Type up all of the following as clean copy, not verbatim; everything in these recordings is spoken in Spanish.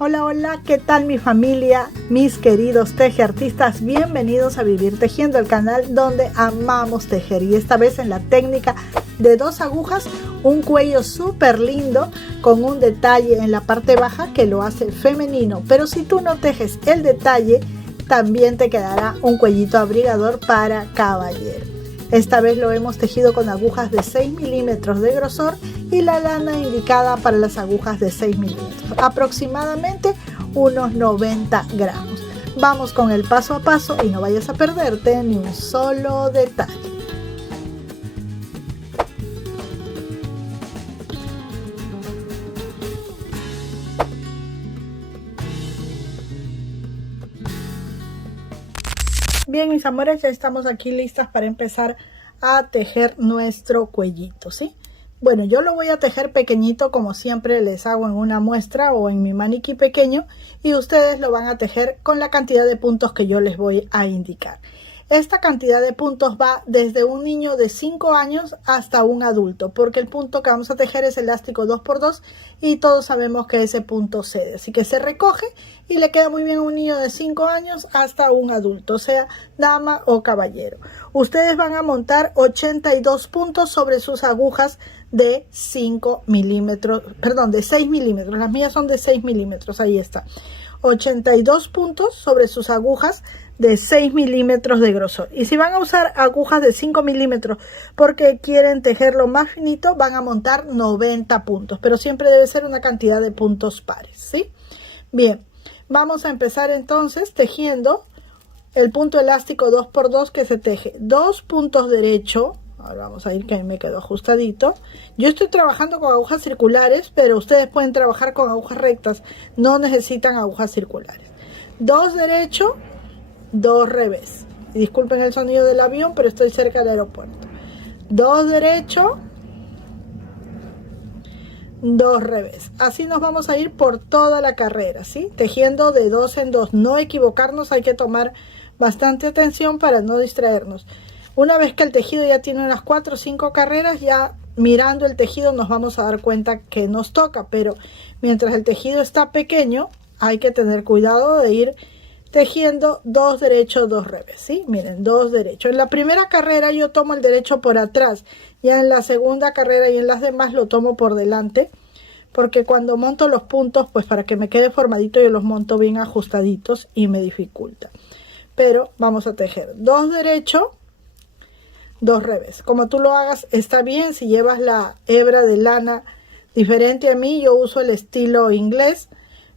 Hola, hola, ¿qué tal mi familia? Mis queridos tejeartistas, bienvenidos a Vivir Tejiendo, el canal donde amamos tejer. Y esta vez en la técnica de 2 agujas, un cuello súper lindo con un detalle en la parte baja que lo hace femenino. Pero si tú no tejes el detalle, también te quedará un cuellito abrigador para caballero. Esta vez lo hemos tejido con agujas de 6 milímetros de grosor y la lana indicada para las agujas de 6 milímetros, aproximadamente unos 90 gramos. Vamos con el paso a paso y no vayas a perderte ni un solo detalle. Bien, mis amores, ya estamos aquí listas para empezar a tejer nuestro cuellito, ¿sí? Bueno, yo lo voy a tejer pequeñito como siempre les hago en una muestra o en mi maniquí pequeño, y ustedes lo van a tejer con la cantidad de puntos que yo les voy a indicar. Esta cantidad de puntos va desde un niño de 5 años hasta un adulto, porque el punto que vamos a tejer es elástico 2×2 y todos sabemos que ese punto cede, así que se recoge y le queda muy bien a un niño de 5 años hasta un adulto, sea dama o caballero. Ustedes van a montar 82 puntos sobre sus agujas de 5 milímetros, perdón, de 6 milímetros, las mías son de 6 milímetros, ahí está. 82 puntos sobre sus agujas de 6 milímetros de grosor. Y si van a usar agujas de 5 milímetros porque quieren tejerlo más finito, van a montar 90 puntos, pero siempre debe ser una cantidad de puntos pares, ¿sí? Bien, vamos a empezar entonces tejiendo el punto elástico 2×2 que se teje 2 puntos derecho. Ahora vamos a ir que a mí me quedó ajustadito. Yo estoy trabajando con agujas circulares, pero ustedes pueden trabajar con agujas rectas, no necesitan agujas circulares. 2 derecho, 2 revés. Y disculpen el sonido del avión, pero estoy cerca del aeropuerto. 2 derecho, 2 revés. Así nos vamos a ir por toda la carrera, ¿sí? Tejiendo de 2 en 2. No equivocarnos, hay que tomar bastante atención para no distraernos. Una vez que el tejido ya tiene unas 4 o 5 carreras, ya mirando el tejido nos vamos a dar cuenta que nos toca, pero mientras el tejido está pequeño, hay que tener cuidado de ir tejiendo 2 derechos, 2 revés, ¿sí? Miren, 2 derechos. En la primera carrera yo tomo el derecho por atrás, ya en la segunda carrera y en las demás lo tomo por delante, porque cuando monto los puntos, pues para que me quede formadito, yo los monto bien ajustaditos y me dificulta. Pero vamos a tejer 2 derechos, 2 revés. Como tú lo hagas está bien. Si llevas la hebra de lana diferente a mí, yo uso el estilo inglés,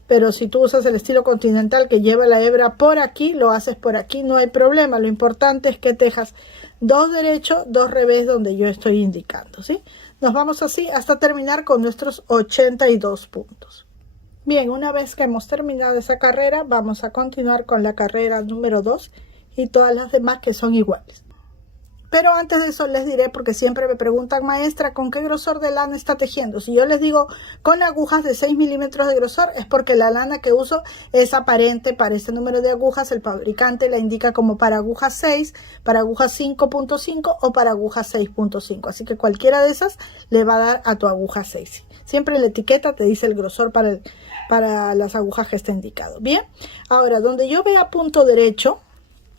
pero si tú usas el estilo continental que lleva la hebra por aquí, lo haces por aquí, no hay problema. Lo importante es que tejas 2 derechos, 2 revés donde yo estoy indicando, ¿sí? Nos vamos así hasta terminar con nuestros 82 puntos. Bien, una vez que hemos terminado esa carrera, vamos a continuar con la carrera número 2 y todas las demás que son iguales. Pero antes de eso les diré, porque siempre me preguntan, maestra, ¿con qué grosor de lana está tejiendo? Si yo les digo con agujas de 6 milímetros de grosor, es porque la lana que uso es aparente para este número de agujas. El fabricante la indica como para agujas 6, para agujas 5.5 o para agujas 6.5. Así que cualquiera de esas le va a dar a tu aguja 6. Siempre en la etiqueta te dice el grosor para las agujas que está indicado. Bien, ahora donde yo vea punto derecho,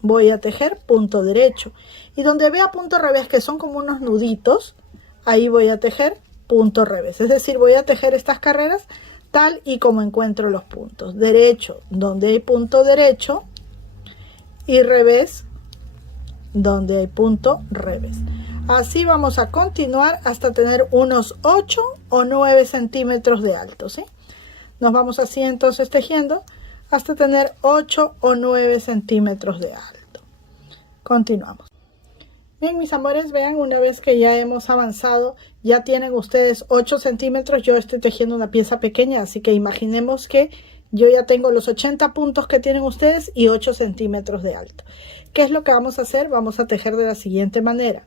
voy a tejer punto derecho, y donde vea punto revés, que son como unos nuditos, ahí voy a tejer punto revés. Es decir, voy a tejer estas carreras tal y como encuentro los puntos. Derecho donde hay punto derecho y revés donde hay punto revés. Así vamos a continuar hasta tener unos 8 o 9 centímetros de alto, ¿sí? Nos vamos así entonces tejiendo hasta tener 8 o 9 centímetros de alto. Continuamos. Bien, mis amores, vean, una vez que ya hemos avanzado, ya tienen ustedes 8 centímetros. Yo estoy tejiendo una pieza pequeña, así que imaginemos que yo ya tengo los 80 puntos que tienen ustedes y 8 centímetros de alto. ¿Qué es lo que vamos a hacer? Vamos a tejer de la siguiente manera.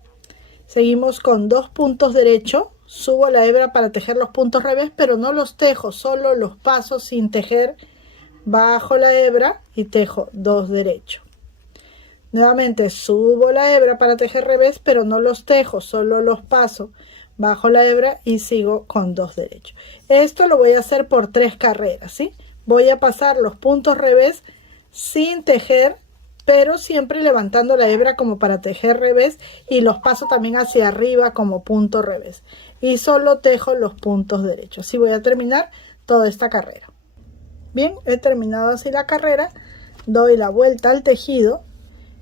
Seguimos con 2 puntos derecho, subo la hebra para tejer los puntos revés, pero no los tejo, solo los paso sin tejer. Bajo la hebra y tejo 2 derecho. Nuevamente subo la hebra para tejer revés, pero no los tejo, solo los paso. Bajo la hebra y sigo con 2 derechos. Esto lo voy a hacer por 3 carreras, ¿sí? voy a pasar los puntos revés sin tejer, pero siempre levantando la hebra como para tejer revés, y los paso también hacia arriba como punto revés, y solo tejo los puntos derechos. Así voy a terminar toda esta carrera. Bien, he terminado así la carrera. Doy la vuelta al tejido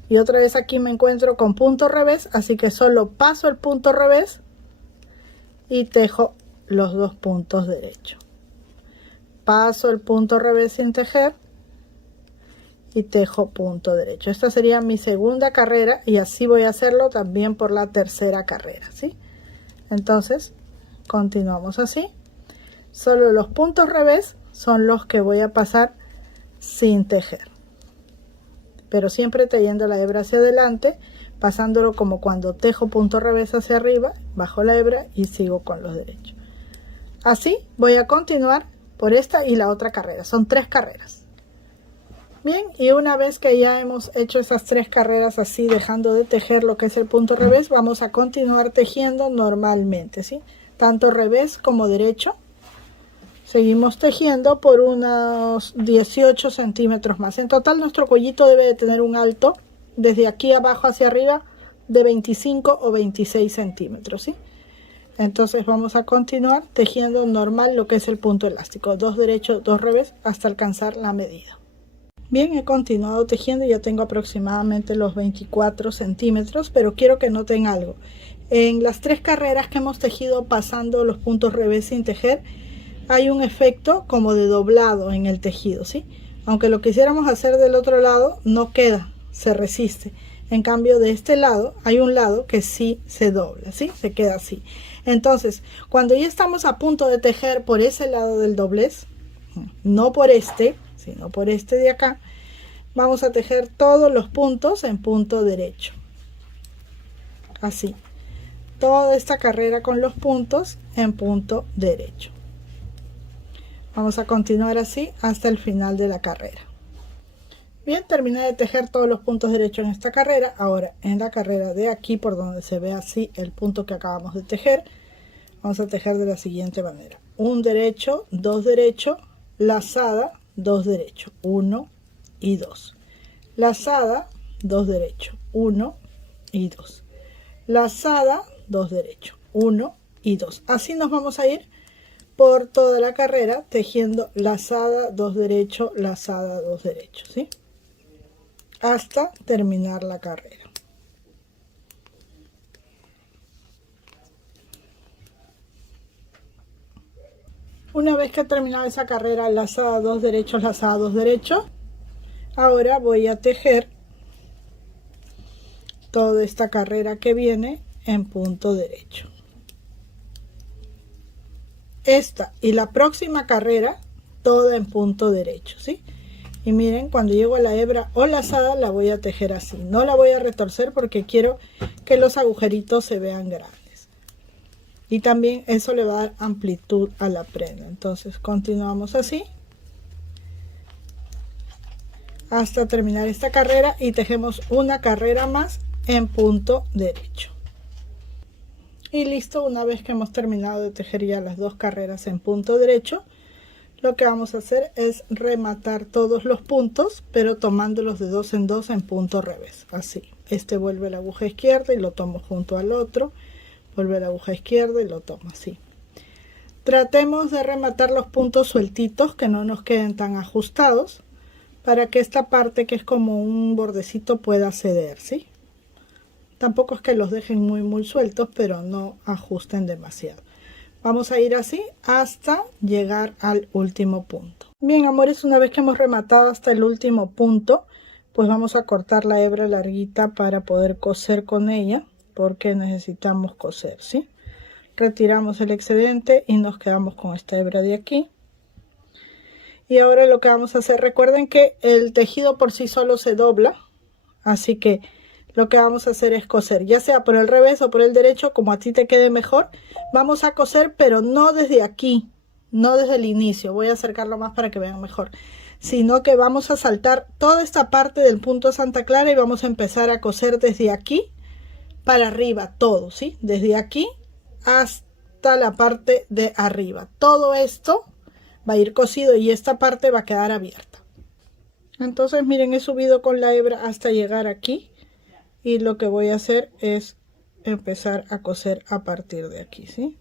y otra vez aquí me encuentro con punto revés, así que solo paso el punto revés y tejo los dos puntos derechos. Paso el punto revés sin tejer y tejo punto derecho. Esta sería mi segunda carrera y así voy a hacerlo también por la tercera carrera, ¿sí? Entonces continuamos así. Solo los puntos revés son los que voy a pasar sin tejer, pero siempre trayendo la hebra hacia adelante, pasándolo como cuando tejo punto revés hacia arriba, bajo la hebra y sigo con los derechos. Así voy a continuar por esta y la otra carrera. Son 3 carreras. Bien, y una vez que ya hemos hecho esas 3 carreras así, dejando de tejer lo que es el punto revés, vamos a continuar tejiendo normalmente, ¿sí? Tanto revés como derecho. Seguimos tejiendo por unos 18 centímetros más. En total nuestro cuellito debe de tener un alto desde aquí abajo hacia arriba de 25 o 26 centímetros, ¿sí? Entonces vamos a continuar tejiendo normal lo que es el punto elástico. 2 derechos, 2 revés hasta alcanzar la medida. Bien, he continuado tejiendo, ya tengo aproximadamente los 24 centímetros, pero quiero que noten algo. En las 3 carreras que hemos tejido pasando los puntos revés sin tejer, hay un efecto como de doblado en el tejido, ¿sí? Aunque lo quisiéramos hacer del otro lado, no queda, se resiste. En cambio, de este lado, hay un lado que sí se dobla, ¿sí? Se queda así. Entonces, cuando ya estamos a punto de tejer por ese lado del doblez, no por este, sino por este de acá, vamos a tejer todos los puntos en punto derecho. Así. Toda esta carrera con los puntos en punto derecho. Vamos a continuar así hasta el final de la carrera. Bien, terminé de tejer todos los puntos derechos en esta carrera. Ahora en la carrera de aquí, por donde se ve así el punto que acabamos de tejer, vamos a tejer de la siguiente manera: un derecho, 2 derechos, lazada, 2 derechos, 1 y 2, lazada, 2 derechos, 1 y 2, lazada, 2 derechos, 1 y 2. Así nos vamos a ir por toda la carrera tejiendo lazada, 2 derechos, lazada, 2 derechos, ¿sí? Hasta terminar la carrera. Una vez que he terminado esa carrera lazada, 2 derechos, lazada, 2 derechos, ahora voy a tejer toda esta carrera que viene en punto derecho. Esta y la próxima carrera toda en punto derecho, ¿sí? Y miren, cuando llego a la hebra o lazada la voy a tejer así. No la voy a retorcer porque quiero que los agujeritos se vean grandes. Y también eso le va a dar amplitud a la prenda. Entonces continuamos así hasta terminar esta carrera y tejemos una carrera más en punto derecho. Y listo, una vez que hemos terminado de tejer ya las 2 carreras en punto derecho, lo que vamos a hacer es rematar todos los puntos, pero tomándolos de 2 en 2 en punto revés, así. Este vuelve la aguja izquierda y lo tomo junto al otro, vuelve la aguja izquierda y lo tomo así. Tratemos de rematar los puntos sueltitos, que no nos queden tan ajustados, para que esta parte que es como un bordecito pueda ceder, ¿sí? Tampoco es que los dejen muy sueltos, pero no ajusten demasiado. Vamos a ir así hasta llegar al último punto. Bien, amores, una vez que hemos rematado hasta el último punto, pues vamos a cortar la hebra larguita para poder coser con ella, porque necesitamos coser, ¿sí? Retiramos el excedente y nos quedamos con esta hebra de aquí. Y ahora lo que vamos a hacer, recuerden que el tejido por sí solo se dobla, así que lo que vamos a hacer es coser, ya sea por el revés o por el derecho, como a ti te quede mejor. Vamos a coser, pero no desde aquí, no desde el inicio. Voy a acercarlo más para que vean mejor. Sino que vamos a saltar toda esta parte del punto Santa Clara y vamos a empezar a coser desde aquí para arriba, todo, ¿sí? Desde aquí hasta la parte de arriba. Todo esto va a ir cosido y esta parte va a quedar abierta. Entonces miren, he subido con la hebra hasta llegar aquí y lo que voy a hacer es empezar a coser a partir de aquí, ¿sí?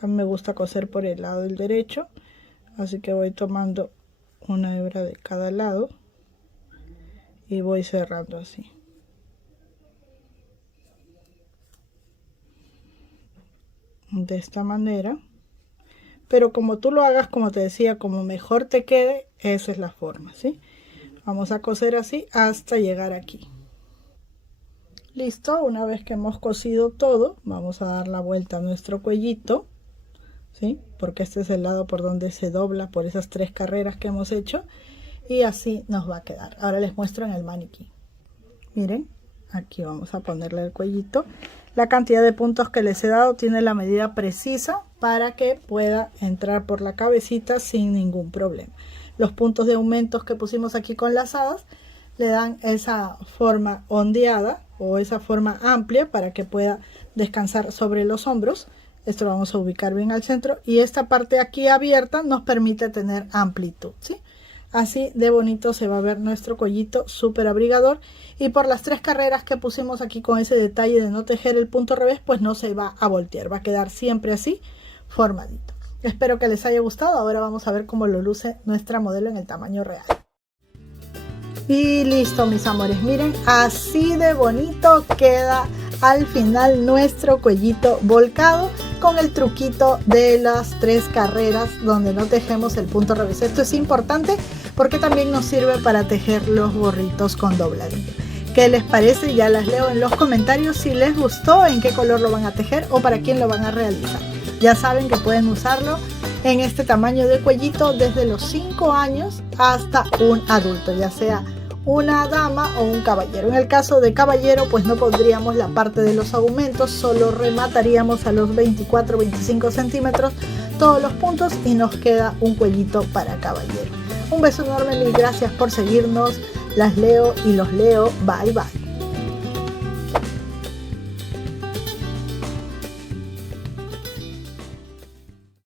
A mí me gusta coser por el lado del derecho, así que voy tomando una hebra de cada lado y voy cerrando así. De esta manera, pero como tú lo hagas, como te decía, como mejor te quede, esa es la forma, ¿sí? Vamos a coser así hasta llegar aquí. Listo, una vez que hemos cosido todo, vamos a dar la vuelta a nuestro cuellito, ¿sí? Porque este es el lado por donde se dobla por esas 3 carreras que hemos hecho, y así nos va a quedar. Ahora les muestro en el maniquí. Miren, aquí vamos a ponerle el cuellito. La cantidad de puntos que les he dado tiene la medida precisa para que pueda entrar por la cabecita sin ningún problema. Los puntos de aumentos que pusimos aquí con lazadas le dan esa forma ondeada o esa forma amplia para que pueda descansar sobre los hombros. Esto lo vamos a ubicar bien al centro y esta parte aquí abierta nos permite tener amplitud, ¿sí? Así de bonito se va a ver nuestro cuellito súper abrigador, y por las 3 carreras que pusimos aquí con ese detalle de no tejer el punto revés, pues no se va a voltear, va a quedar siempre así formadito. Espero que les haya gustado. Ahora vamos a ver cómo lo luce nuestra modelo en el tamaño real. Y listo, mis amores, miren, así de bonito queda al final nuestro cuellito volcado con el truquito de las 3 carreras donde no tejemos el punto revés. Esto es importante porque también nos sirve para tejer los gorritos con dobladillo. ¿Qué les parece? Ya las leo en los comentarios si les gustó, en qué color lo van a tejer o para quién lo van a realizar. Ya saben que pueden usarlo en este tamaño de cuellito desde los 5 años hasta un adulto, ya sea una dama o un caballero. En el caso de caballero, pues no pondríamos la parte de los aumentos, solo remataríamos a los 24-25 centímetros todos los puntos y nos queda un cuellito para caballero. Un beso enorme, mil gracias por seguirnos. Las leo y los leo. Bye bye.